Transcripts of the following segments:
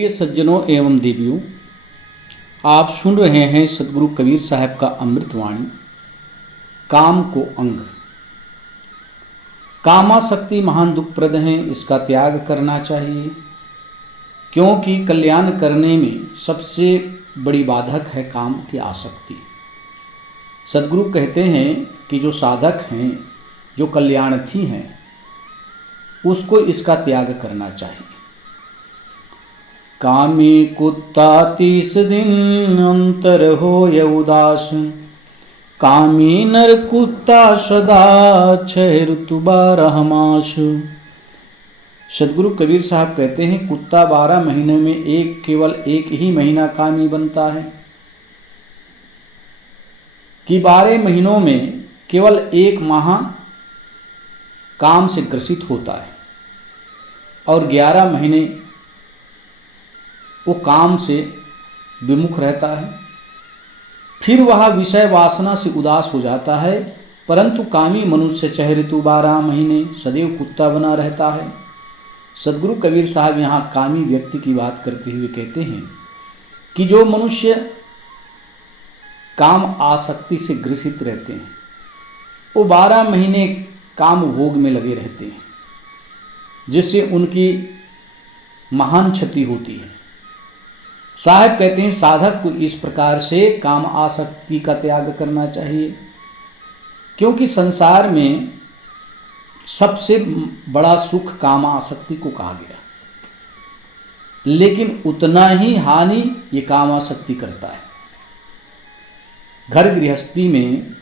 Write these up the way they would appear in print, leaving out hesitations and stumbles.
प्रिय सज्जनों एवं देवियों, आप सुन रहे हैं सदगुरु कबीर साहब का अमृतवाणी। काम को अंग। कामासक्ति महान दुखप्रद है, इसका त्याग करना चाहिए, क्योंकि कल्याण करने में सबसे बड़ी बाधक है काम की आसक्ति। सदगुरु कहते हैं कि जो साधक हैं, जो कल्याणार्थी हैं, उसको इसका त्याग करना चाहिए। कामी कुत्ता 30 दिन अंतर होय उदास, कामी नर कुत्ता सदा 6 ऋतु 12 मास। सदगुरु कबीर साहब कहते हैं, कुत्ता 12 महीनों में केवल एक ही महीना कामी बनता है, कि 12 महीनों में केवल एक माह काम से ग्रसित होता है और 11 महीने वो काम से विमुख रहता है। फिर वह विषय वासना से उदास हो जाता है, परंतु कामी मनुष्य 6 ऋतु 12 महीने सदैव कुत्ता बना रहता है। सदगुरु कबीर साहब यहाँ कामी व्यक्ति की बात करते हुए कहते हैं कि जो मनुष्य काम आसक्ति से ग्रसित रहते हैं, वो 12 महीने काम भोग में लगे रहते हैं, जिससे उनकी महान क्षति होती है। साहब कहते हैं, साधक को इस प्रकार से काम आसक्ति का त्याग करना चाहिए, क्योंकि संसार में सबसे बड़ा सुख काम आसक्ति को कहा गया, लेकिन उतना ही हानि ये काम आसक्ति करता है। घर गृहस्थी में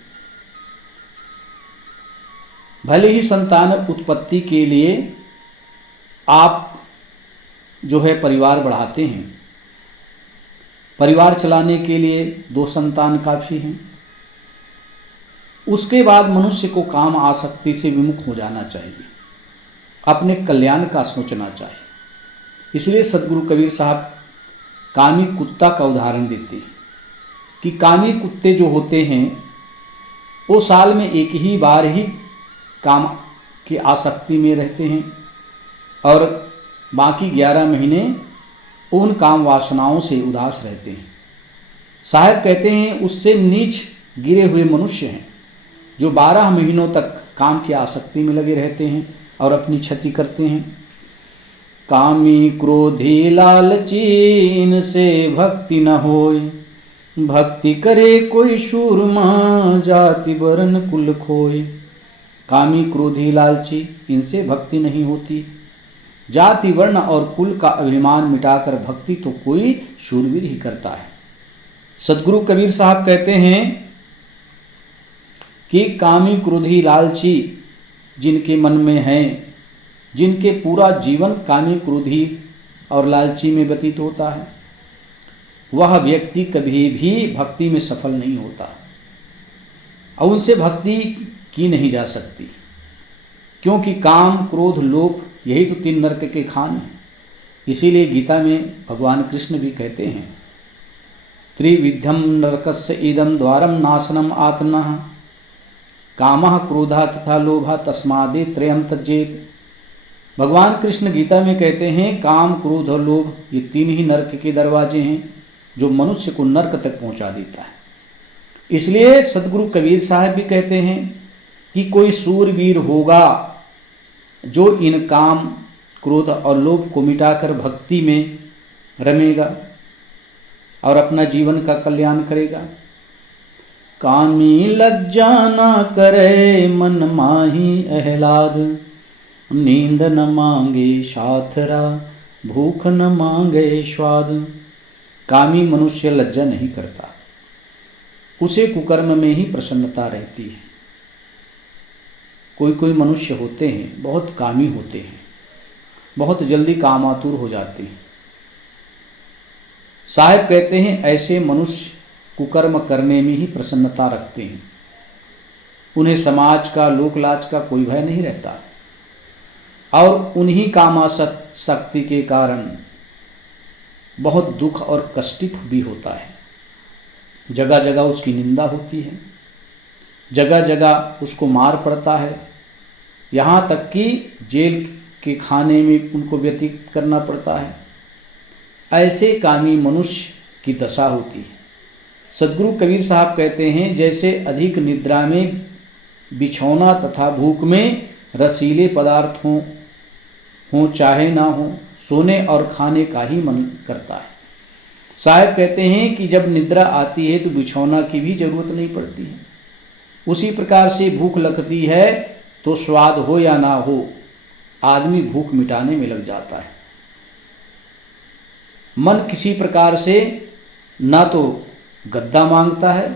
भले ही संतान उत्पत्ति के लिए आप जो है परिवार बढ़ाते हैं, परिवार चलाने के लिए 2 संतान काफ़ी हैं, उसके बाद मनुष्य को काम आसक्ति से विमुख हो जाना चाहिए, अपने कल्याण का सोचना चाहिए। इसलिए सदगुरु कबीर साहब कामी कुत्ता का उदाहरण देते हैं कि कामी कुत्ते जो होते हैं वो साल में एक ही बार ही काम की आसक्ति में रहते हैं और बाकी 11 महीने उन काम वासनाओं से उदास रहते हैं। साहब कहते हैं, उससे नीच गिरे हुए मनुष्य हैं जो 12 महीनों तक काम की आसक्ति में लगे रहते हैं और अपनी क्षति करते हैं। कामी क्रोधी लालची इनसे भक्ति न होय, भक्ति करे कोई शूरमा जाति वर्ण कुल खोय। कामी क्रोधी लालची, इनसे भक्ति नहीं होती, जाति वर्ण और कुल का अभिमान मिटाकर भक्ति तो कोई शूरवीर ही करता है। सदगुरु कबीर साहब कहते हैं कि कामी क्रोधी लालची जिनके मन में हैं, जिनके पूरा जीवन कामी क्रोधी और लालची में व्यतीत होता है, वह व्यक्ति कभी भी भक्ति में सफल नहीं होता और उनसे भक्ति की नहीं जा सकती, क्योंकि काम क्रोध लोभ यही तो 3 नरक के खान हैं। इसीलिए गीता में भगवान कृष्ण भी कहते हैं, त्रिविधम नरकस्य इदम द्वारम नाशनम आत्मनः, कामः क्रोधः तथा लोभः तस्मादे त्रयं त्यजेत। भगवान कृष्ण गीता में कहते हैं, काम क्रोध और लोभ ये 3 ही नरक के दरवाजे हैं जो मनुष्य को नरक तक पहुंचा देता है। इसलिए सदगुरु कबीर साहब भी कहते हैं कि कोई सूरवीर होगा जो इन काम क्रोध और लोभ को मिटाकर भक्ति में रमेगा और अपना जीवन का कल्याण करेगा। कामी लज्जा न करे मन माही अहलाद, नींद न मांगे साथरा भूख न मांगे स्वाद। कामी मनुष्य लज्जा नहीं करता, उसे कुकर्म में ही प्रसन्नता रहती है। कोई मनुष्य होते हैं बहुत कामी होते हैं, बहुत जल्दी कामातुर हो जाते हैं। साहब कहते हैं, ऐसे मनुष्य कुकर्म करने में ही प्रसन्नता रखते हैं, उन्हें समाज का लोकलाज का कोई भय नहीं रहता और उन्हीं कामासक्ति के कारण बहुत दुख और कष्टित भी होता है। जगह जगह उसकी निंदा होती है, जगह जगह उसको मार पड़ता है, यहाँ तक कि जेल के खाने में उनको व्यतीत करना पड़ता है। ऐसे कामी मनुष्य की दशा होती है। सदगुरु कबीर साहब कहते हैं, जैसे अधिक निद्रा में बिछौना तथा भूख में रसीले पदार्थ हों चाहे ना हो, सोने और खाने का ही मन करता है। साहब कहते हैं कि जब निद्रा आती है तो बिछौना की भी जरूरत नहीं पड़ती है। उसी प्रकार से भूख लगती है तो स्वाद हो या ना हो, आदमी भूख मिटाने में लग जाता है। मन किसी प्रकार से ना तो गद्दा मांगता है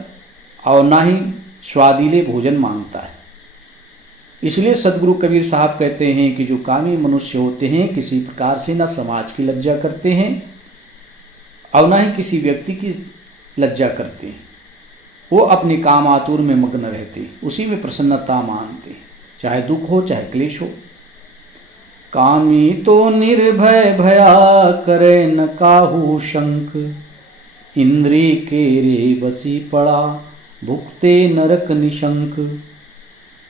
और ना ही स्वादिले भोजन मांगता है। इसलिए सदगुरु कबीर साहब कहते हैं कि जो कामी मनुष्य होते हैं किसी प्रकार से ना समाज की लज्जा करते हैं और ना ही किसी व्यक्ति की लज्जा करते हैं। वो अपने काम आतुर में मग्न रहते हैं, उसी में प्रसन्नता मानते हैं, चाहे दुख हो चाहे क्लेश हो। कामी तो निर्भय भया करे न काहू शंक, इंद्री के रे बसी पड़ा भुगते नरक निशंक।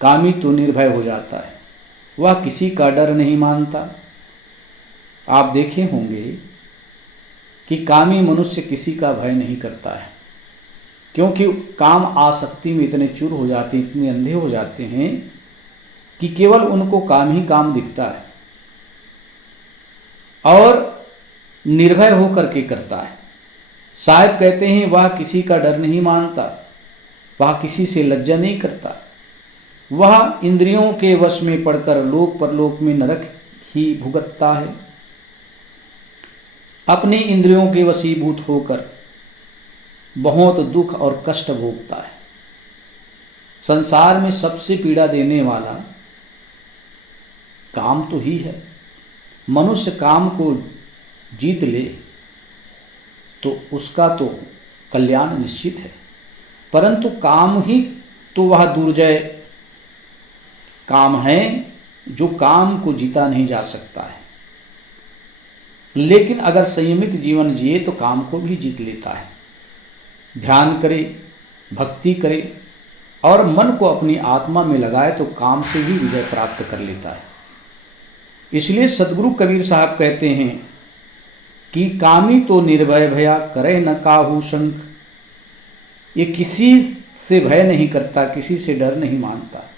कामी तो निर्भय हो जाता है, वह किसी का डर नहीं मानता। आप देखे होंगे कि कामी मनुष्य किसी का भय नहीं करता है, क्योंकि काम आसक्ति में इतने चूर हो जाते हैं, इतने अंधे हो जाते हैं कि केवल उनको काम ही काम दिखता है और निर्भय होकर के करता है। साहब कहते हैं वह किसी का डर नहीं मानता, वह किसी से लज्जा नहीं करता, वह इंद्रियों के वश में पड़कर लोक परलोक में नरक ही भुगतता है। अपने इंद्रियों के वशीभूत होकर बहुत दुख और कष्ट भोगता है। संसार में सबसे पीड़ा देने वाला काम तो ही है। मनुष्य काम को जीत ले तो उसका तो कल्याण निश्चित है, परंतु काम ही तो वह दुर्जय काम है जो काम को जीता नहीं जा सकता है। लेकिन अगर संयमित जीवन जिए तो काम को भी जीत लेता है। ध्यान करे, भक्ति करे और मन को अपनी आत्मा में लगाए तो काम से ही विजय प्राप्त कर लेता है। इसलिए सदगुरु कबीर साहब कहते हैं कि कामी तो निर्भय भया करे न काहू शंक। ये किसी से भय नहीं करता, किसी से डर नहीं मानता।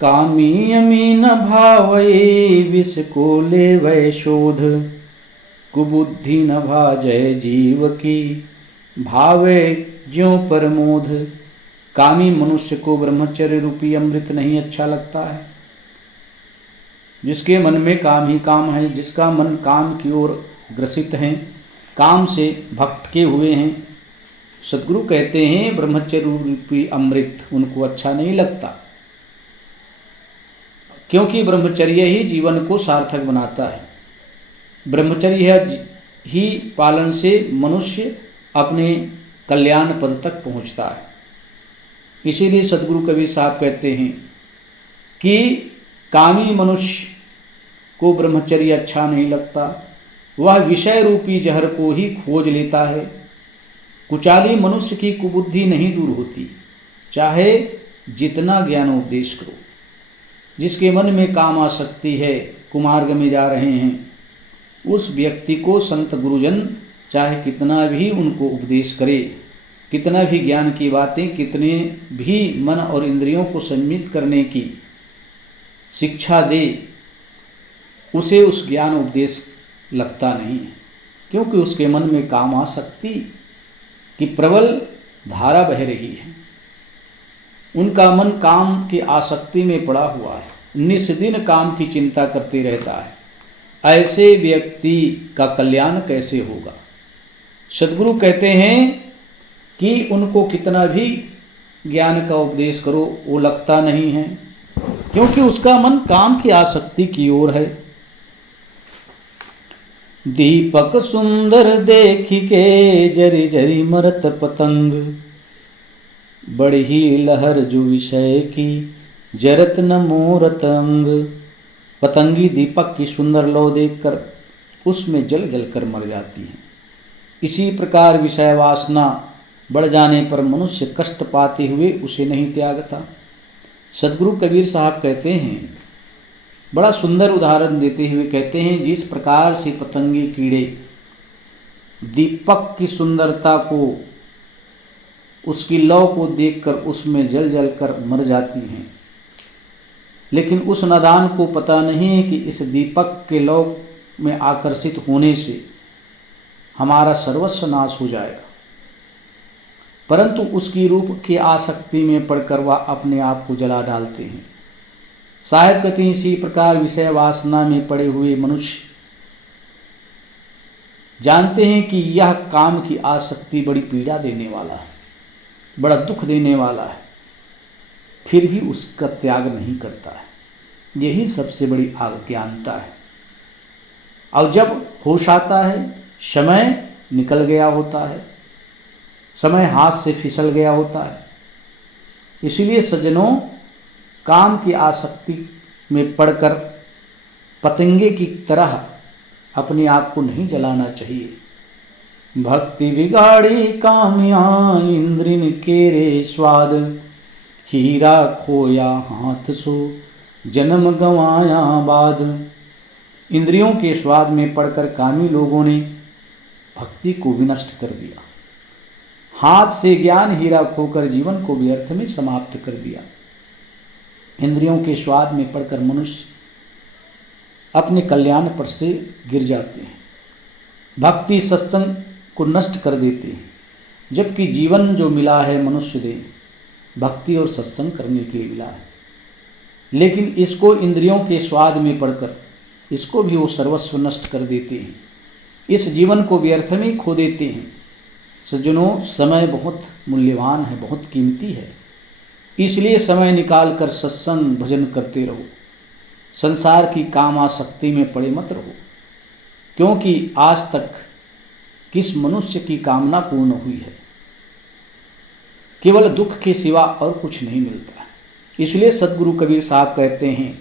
कामी अमी न भावये विष को ले वै शोध, कुबुद्धि न भाजय जीव की भावे ज्यों परमोध। कामी मनुष्य को ब्रह्मचर्य रूपी अमृत नहीं अच्छा लगता है। जिसके मन में काम ही काम है, जिसका मन काम की ओर ग्रसित है, काम से भटके हुए हैं, सदगुरु कहते हैं ब्रह्मचर्य रूपी अमृत उनको अच्छा नहीं लगता, क्योंकि ब्रह्मचर्य ही जीवन को सार्थक बनाता है। ब्रह्मचर्य ही पालन से मनुष्य अपने कल्याण पद तक पहुंचता है। इसीलिए सदगुरु कबीर साहब कहते हैं कि कामी मनुष्य को ब्रह्मचर्य अच्छा नहीं लगता, वह विषय रूपी जहर को ही खोज लेता है। कुचाली मनुष्य की कुबुद्धि नहीं दूर होती, चाहे जितना ज्ञानोपदेश करो। जिसके मन में काम आसक्ति है, कुमार्ग में जा रहे हैं, उस व्यक्ति को संत गुरुजन चाहे कितना भी उनको उपदेश करे, कितना भी ज्ञान की बातें, कितने भी मन और इंद्रियों को संयमित करने की शिक्षा दे, उसे उस ज्ञान उपदेश लगता नहीं है, क्योंकि उसके मन में काम आसक्ति की प्रबल धारा बह रही है। उनका मन काम की आसक्ति में पड़ा हुआ है, निस्दिन काम की चिंता करते रहता है। ऐसे व्यक्ति का कल्याण कैसे होगा? सदगुरु कहते हैं कि उनको कितना भी ज्ञान का उपदेश करो वो लगता नहीं है, क्योंकि उसका मन काम की आसक्ति की ओर है। दीपक सुंदर देखी के जरी जरी मरत पतंग, बढ़ी लहर जो विषय की जरत न मोरत अंग। पतंगी दीपक की सुंदर लौ देखकर उसमें जल जल कर मर जाती है। इसी प्रकार विषय वासना बढ़ जाने पर मनुष्य कष्ट पाते हुए उसे नहीं त्यागता। सदगुरु कबीर साहब कहते हैं बड़ा सुंदर उदाहरण देते हुए कहते हैं, जिस प्रकार से पतंगे कीड़े दीपक की सुंदरता को, उसकी लौ को देखकर उसमें जल जल कर मर जाती हैं, लेकिन उस नादान को पता नहीं है कि इस दीपक के लौ में आकर्षित होने से हमारा सर्वस्व नाश हो जाएगा, परंतु उसकी रूप की आसक्ति में पड़कर वह अपने आप को जला डालते हैं। साहेब कहते हैं, इसी प्रकार विषय वासना में पड़े हुए मनुष्य जानते हैं कि यह काम की आसक्ति बड़ी पीड़ा देने वाला है, बड़ा दुख देने वाला है, फिर भी उसका त्याग नहीं करता है। यही सबसे बड़ी अज्ञानता है। और जब होश आता है, समय निकल गया होता है, समय हाथ से फिसल गया होता है। इसीलिए सज्जनों, काम की आसक्ति में पड़कर पतंगे की तरह अपने आप को नहीं जलाना चाहिए। भक्ति बिगाड़ी कामया इंद्रिन केरे स्वाद, हीरा खोया हाथ सो जन्म गंवाया बाद। इंद्रियों के स्वाद में पड़कर कामी लोगों ने भक्ति को विनष्ट कर दिया, हाथ से ज्ञान हीरा खोकर जीवन को व्यर्थ में समाप्त कर दिया। इंद्रियों के स्वाद में पड़कर मनुष्य अपने कल्याण पर से गिर जाते हैं, भक्ति सत्संग को नष्ट कर देते हैं, जबकि जीवन जो मिला है मनुष्य दे भक्ति और सत्संग करने के लिए मिला है। लेकिन इसको इंद्रियों के स्वाद में पड़कर इसको भी वो सर्वस्व नष्ट कर देते हैं, इस जीवन को व्यर्थ में खो देते हैं। सज्जनों, समय बहुत मूल्यवान है, बहुत कीमती है, इसलिए समय निकाल कर सत्संग भजन करते रहो। संसार की कामासक्ति में पड़े मत रहो, क्योंकि आज तक किस मनुष्य की कामना पूर्ण हुई है? केवल दुख के सिवा और कुछ नहीं मिलता। इसलिए सदगुरु कबीर साहब कहते हैं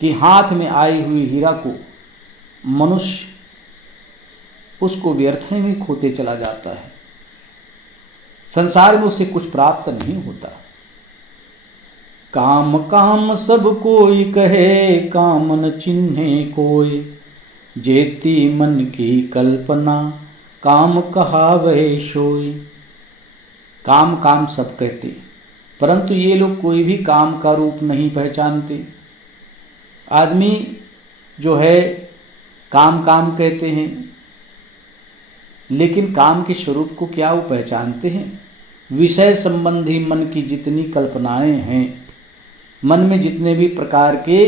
कि हाथ में आई हुई हीरा को मनुष्य उसको व्यर्थ में खोते चला जाता है, संसार में उससे कुछ प्राप्त नहीं होता। काम काम सब कोई कहे, काम न चिन्हे कोई, जेती मन की कल्पना, काम कहावै सोई। काम काम सब कहते, परंतु ये लोग कोई भी काम का रूप नहीं पहचानते। आदमी जो है काम काम कहते हैं, लेकिन काम के स्वरूप को क्या वो पहचानते हैं? विषय संबंधी मन की जितनी कल्पनाएं हैं, मन में जितने भी प्रकार के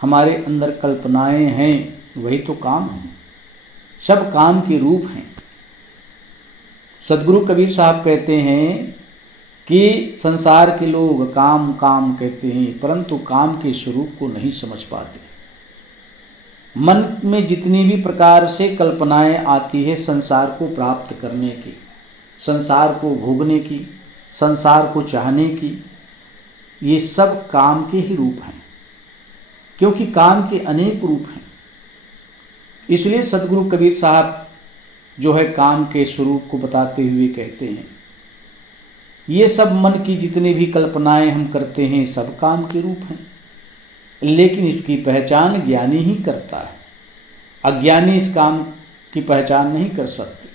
हमारे अंदर कल्पनाएं हैं, वही तो काम है, सब काम के रूप हैं। सदगुरु कबीर साहब कहते हैं कि संसार के लोग काम काम कहते हैं, परंतु काम के स्वरूप को नहीं समझ पाते। मन में जितनी भी प्रकार से कल्पनाएं आती है संसार को प्राप्त करने की, संसार को भोगने की, संसार को चाहने की, ये सब काम के ही रूप हैं, क्योंकि काम के अनेक रूप हैं। इसलिए सदगुरु कबीर साहब जो है काम के स्वरूप को बताते हुए कहते हैं, ये सब मन की जितनी भी कल्पनाएं हम करते हैं सब काम के रूप हैं, लेकिन इसकी पहचान ज्ञानी ही करता है, अज्ञानी इस काम की पहचान नहीं कर सकते।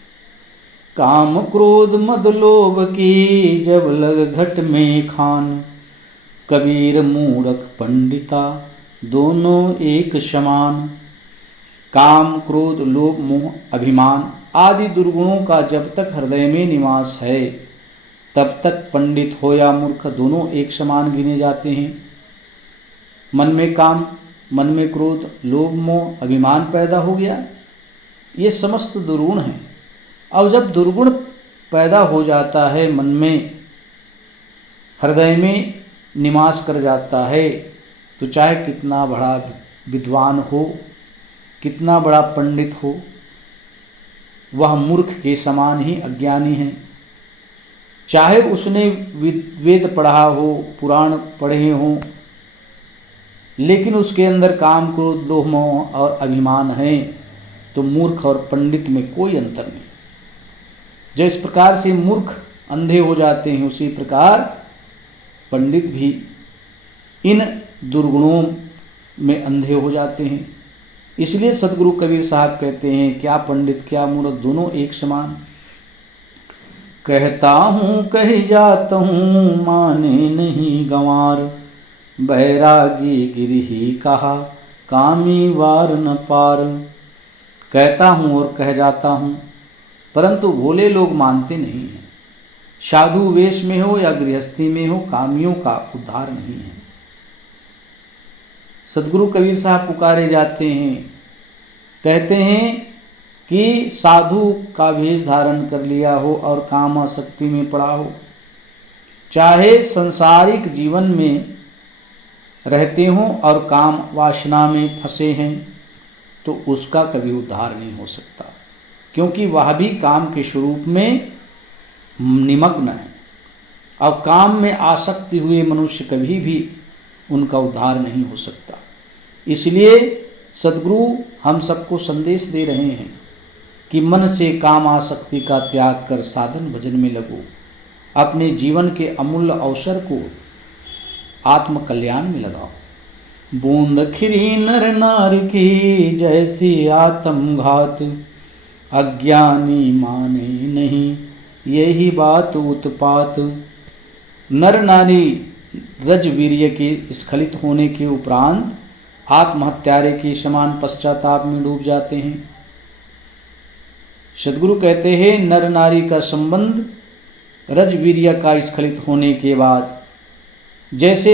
काम क्रोध मद लोभ की, जब लग घट में खान, कबीर मूढ़क पंडिता, दोनों एक समान। काम क्रोध लोभ मोह अभिमान आदि दुर्गुणों का जब तक हृदय में निवास है, तब तक पंडित हो या मूर्ख दोनों एक समान गिने जाते हैं। मन में काम, मन में क्रोध, लोभ मोह अभिमान पैदा हो गया, ये समस्त दुर्गुण हैं। और जब दुर्गुण पैदा हो जाता है मन में, हृदय में निवास कर जाता है, तो चाहे कितना बड़ा विद्वान हो, कितना बड़ा पंडित हो, वह मूर्ख के समान ही अज्ञानी है। चाहे उसने वेद पढ़ा हो, पुराण पढ़े हों, लेकिन उसके अंदर काम क्रोध लोभ मोह और अभिमान है, तो मूर्ख और पंडित में कोई अंतर नहीं। जिस प्रकार से मूर्ख अंधे हो जाते हैं, उसी प्रकार पंडित भी इन दुर्गुणों में अंधे हो जाते हैं। इसलिए सदगुरु कबीर साहब कहते हैं, क्या पंडित क्या मूर्ख दोनों एक समान। कहता हूँ कही जाता हूँ माने नहीं गंवार, बैरागी गिरही कहा कामी वार न पार। कहता हूँ और कह जाता हूँ, परंतु भोले लोग मानते नहीं हैं। साधु वेश में हो या गृहस्थी में हो, कामियों का उद्धार नहीं है। सदगुरु कबीर साहब पुकारे जाते हैं, कहते हैं कि साधु का वेश धारण कर लिया हो और काम आसक्ति में पड़ा हो, चाहे संसारिक जीवन में रहते हों और काम वासना में फंसे हैं, तो उसका कभी उद्धार नहीं हो सकता, क्योंकि वह भी काम के स्वरूप में निमग्न है। और काम में आसक्ति हुए मनुष्य कभी भी उनका उद्धार नहीं हो सकता। इसलिए सद्गुरु हम सबको संदेश दे रहे हैं कि मन से काम आसक्ति का त्याग कर साधन भजन में लगो, अपने जीवन के अमूल्य अवसर को आत्म कल्याण में लगाओ। बूंद खिरी नर नार की जैसी आत्मघात, अज्ञानी माने नहीं यही बात उत्पात। नर नारी रजवीर्य के स्खलित होने के उपरांत आत्महत्यारे के समान पश्चाताप में डूब जाते हैं। सद्गुरु कहते हैं, नर नारी का संबंध रजवीर्य का स्खलित होने के बाद जैसे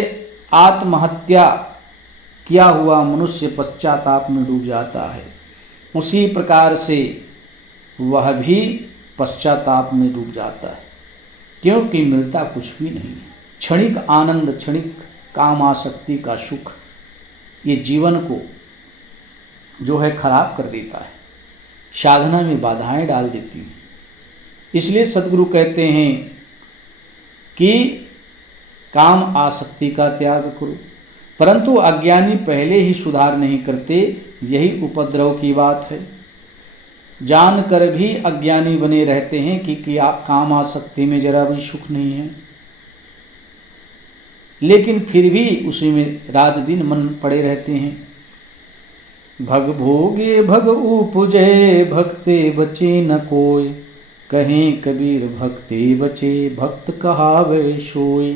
आत्महत्या किया हुआ मनुष्य पश्चाताप में डूब जाता है, उसी प्रकार से वह भी पश्चाताप में डूब जाता है, क्योंकि मिलता कुछ भी नहीं है। क्षणिक आनंद, क्षणिक काम आसक्ति का सुख ये जीवन को जो है खराब कर देता है, साधना में बाधाएं डाल देती हैं। इसलिए सद्गुरु कहते हैं कि काम आसक्ति का त्याग करो, परंतु अज्ञानी पहले ही सुधार नहीं करते, यही उपद्रव की बात है। जानकर भी अज्ञानी बने रहते हैं कि काम आसक्ति में जरा भी सुख नहीं है, लेकिन फिर भी उसी में रात दिन मन पड़े रहते हैं। भग भोगे भग उपजे, भक्ते बचे न कोय, कहें कबीर भक्ते बचे, भक्त कहावे सोय।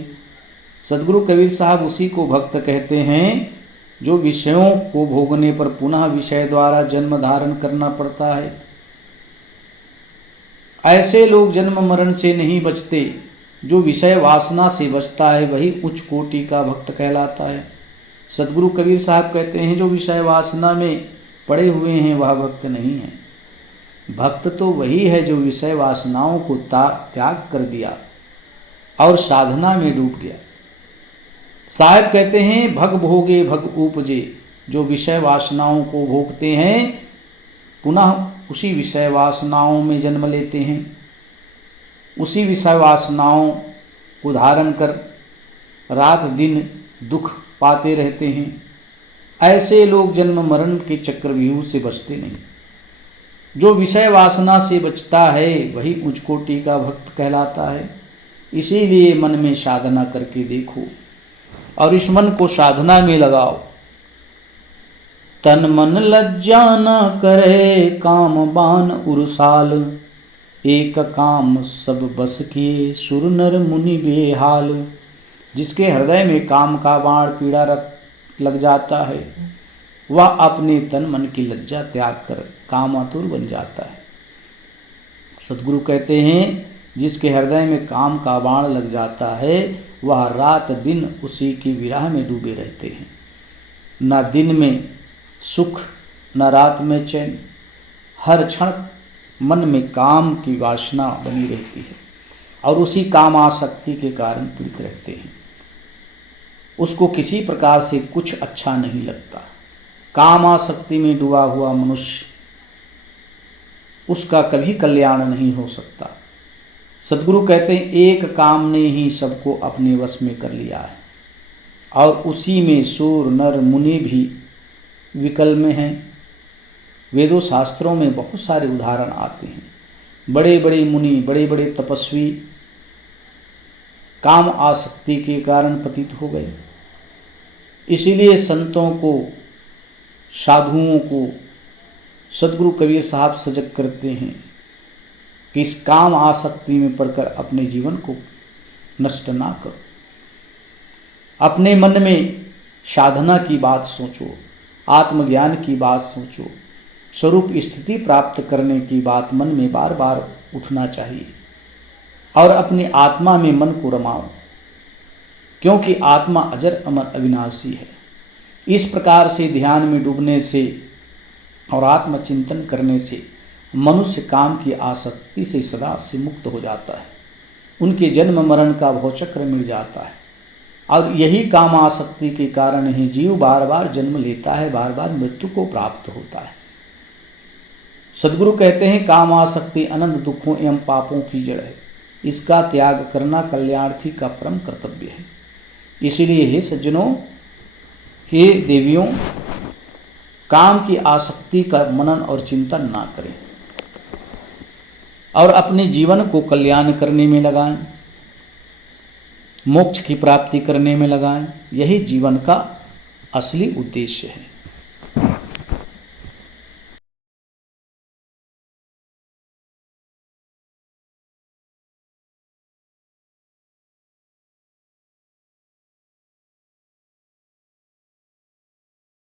सद्गुरु कबीर साहब उसी को भक्त कहते हैं जो विषयों को भोगने पर पुनः विषय द्वारा जन्म धारण करना पड़ता है। ऐसे लोग जन्म मरण से नहीं बचते। जो विषय वासना से बचता है वही उच्च कोटि का भक्त कहलाता है। सद्गुरु कबीर साहब कहते हैं, जो विषय वासना में पड़े हुए हैं वह भक्त नहीं है। भक्त तो वही है जो विषय वासनाओं को त्याग कर दिया और साधना में डूब गया। साहब कहते हैं, भग भोगे भग उपजे, जो विषय वासनाओं को भोगते हैं पुनः उसी विषय वासनाओं में जन्म लेते हैं, उसी विषय वासनाओं को धारण कर रात दिन दुख पाते रहते हैं। ऐसे लोग जन्म मरण के चक्रव्यूह से बचते नहीं। जो विषय वासना से बचता है वही उच्च कोटि का भक्त कहलाता है। इसीलिए मन में साधना करके देखो और इस मन को साधना में लगाओ। तन मन लज्जा न करे, काम बान उरसाल, एक काम सब बस किए, सुर नर मुनि बेहाल। जिसके हृदय में काम का बाण पीड़ा लग जाता है वह अपने तन मन की लज्जा त्याग कर कामातुर बन जाता है। सद्गुरु कहते हैं, जिसके हृदय में काम का बाण लग जाता है वह रात दिन उसी की विरह में डूबे रहते हैं। न दिन में सुख न रात में चैन, हर क्षण मन में काम की वासना बनी रहती है और उसी काम आसक्ति के कारण पीड़ित रहते हैं। उसको किसी प्रकार से कुछ अच्छा नहीं लगता। काम आसक्ति में डूबा हुआ मनुष्य, उसका कभी कल्याण नहीं हो सकता। सद्गुरु कहते हैं, एक काम ने ही सबको अपने वश में कर लिया है और उसी में सूर नर मुनि भी विकल में हैं। वेदों शास्त्रों में बहुत सारे उदाहरण आते हैं। बड़े बड़े मुनि, बड़े बड़े तपस्वी काम आसक्ति के कारण पतित हो गए। इसीलिए संतों को साधुओं को सदगुरु कबीर साहब सजग करते हैं कि इस काम आसक्ति में पड़कर अपने जीवन को नष्ट ना करो। अपने मन में साधना की बात सोचो, आत्मज्ञान की बात सोचो, स्वरूप स्थिति प्राप्त करने की बात मन में बार बार उठना चाहिए और अपनी आत्मा में मन को रमाओ, क्योंकि आत्मा अजर अमर अविनाशी है। इस प्रकार से ध्यान में डूबने से और आत्मचिंतन करने से मनुष्य काम की आसक्ति से सदा से मुक्त हो जाता है। उनके जन्म मरण का भवचक्र मिट जाता है और यही काम आसक्ति के कारण ही जीव बार बार जन्म लेता है, बार बार मृत्यु को प्राप्त होता है। सदगुरु कहते हैं काम आसक्ति अनंत दुखों एवं पापों की जड़ है, इसका त्याग करना कल्याणार्थी का परम कर्तव्य है। इसीलिए हे सज्जनों, हे देवियों, काम की आसक्ति का मनन और चिंतन ना करें और अपने जीवन को कल्याण करने में लगाएं, मोक्ष की प्राप्ति करने में लगाएं। यही जीवन का असली उद्देश्य है।